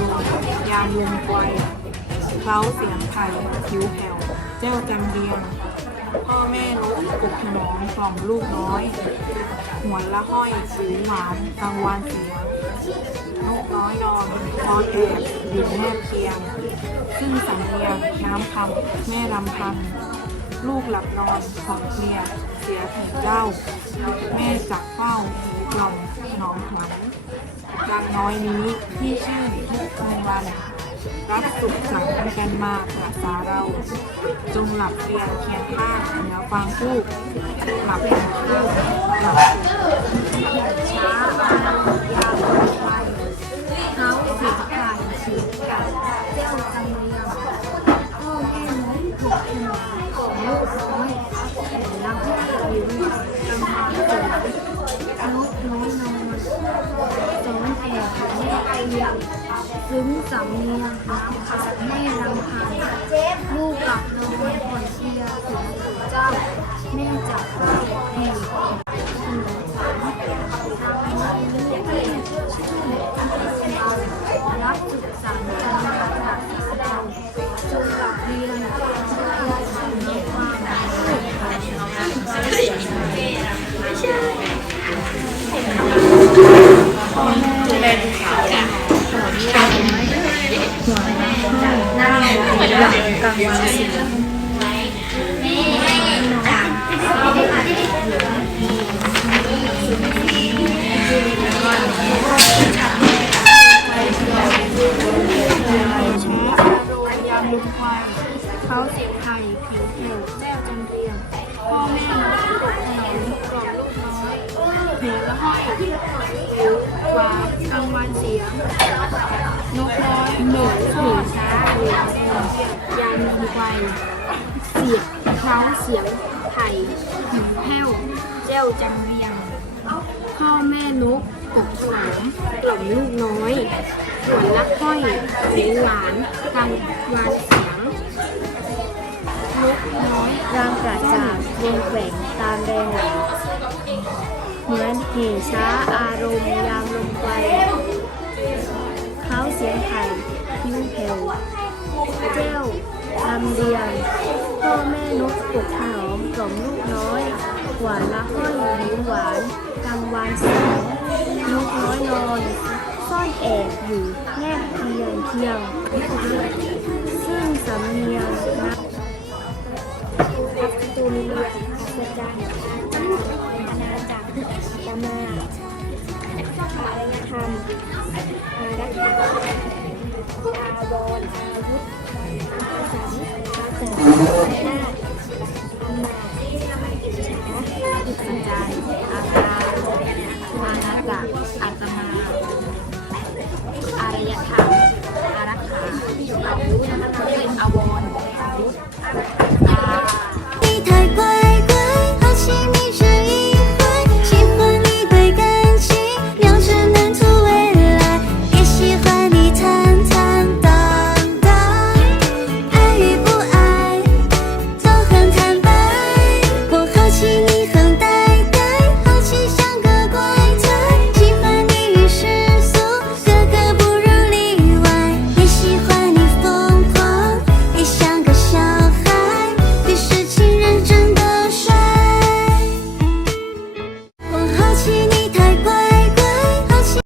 ช้าอารมณ์ยาวงไฟเคล้าเสียงไทยผิวแผ่วเจ้าจำเรียง พ่อแม่นกปลุกถนอมกล่อมลูกน้อย หัวละห้อยสูงหวานกลางวานเสียงนกน้อยนอนคอแอบอยู่แนบเคียง ซึ่งสำเนียงน้ำคำแม่ลำพันลูกหลับนอนผ่อนเพียเสียถึงเจ้า แม่จักเฝ้าหูกล่อมหนอมหวน ดังน้อยนี้ที่ชื่อทุกกางวันรับสุขสันต์กันมาภาษาเรา จงหลับเรียงเคียงข้างเหนือฟังคู่หลับเพียงข้างหลับ ซึ้งสำเนียงน้ำขาดแม่รำพันลูกกับนอนผ่อนเชียงถึงเจ้าแม่จับ พ่อแม่นกถนอมกล่อลูกน้อยหัวละห้อยหวากลางวันเสียงนกน้อยหนุ่มหนุ่มช้าเหลืองยามลมไฟเสียงเคล้าเสียงไผ่หิวแห้วเจ้าจังเรียง พ่อแม่นกกบหลามกล่อมลูกน้อยหัวละห้อยเสียงหวานกลางวานเสียง นกน้อยร่างปราศจาก วงแหว่งตามแรงไหลเหมือนเหช้าอารมณ์ยามลมไฟเขาเสียงไผ่ผิวแผ่วเจ้าลำเดียงพ่อแม่นกปลุกถนอมกล่อมลูกน้อย หวานละห้อยหิวหวานกลางวานเสียงนกน้อยนอนซ่อนแอบอยู่แนบเพียงเพียงซึ่งสำเนียงนะ พักตูนิเลียเสจันอาณาจักรตามาอารยธรรมอารักขาอาวรอาวุธสันอาจารย์นาฏอำนาจอิจฉาอิจฉาอาคาอาณาจักร